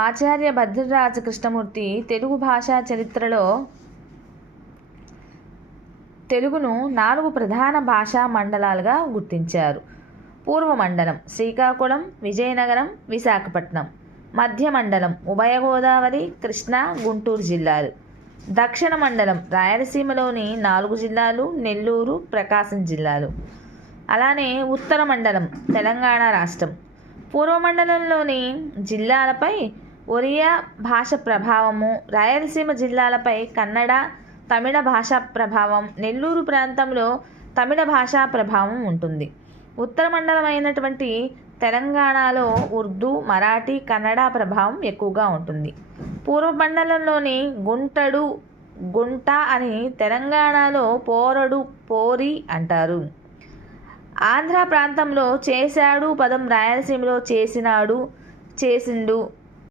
ఆచార్య భద్రరాజ కృష్ణమూర్తి తెలుగు భాషా చరిత్రలో తెలుగును 4 ప్రధాన భాషా మండలాలుగా గుర్తించారు. పూర్వ మండలం శ్రీకాకుళం, విజయనగరం, విశాఖపట్నం. మధ్య మండలం ఉభయ గోదావరి, కృష్ణా, గుంటూరు జిల్లాలు. దక్షిణ మండలం రాయలసీమలోని 4 జిల్లాలు, నెల్లూరు, ప్రకాశం జిల్లాలు. అలానే ఉత్తర మండలం తెలంగాణ రాష్ట్రం. పూర్వమండలంలోని జిల్లాలపై ఒరియా భాష ప్రభావము, రాయలసీమ జిల్లాలపై కన్నడ, తమిళ భాషా ప్రభావం, నెల్లూరు ప్రాంతంలో తమిళ భాషా ప్రభావం ఉంటుంది. ఉత్తర మండలం అయినటువంటి తెలంగాణలో ఉర్దూ, మరాఠీ, కన్నడ ప్రభావం ఎక్కువగా ఉంటుంది. పూర్వ మండలంలోని గుంటడు, గుంట అని తెలంగాణలో పోరడు, పోరి అంటారు. ఆంధ్ర ప్రాంతంలో చేశాడు పదం రాయలసీమలో చేసినాడు, చేసిండు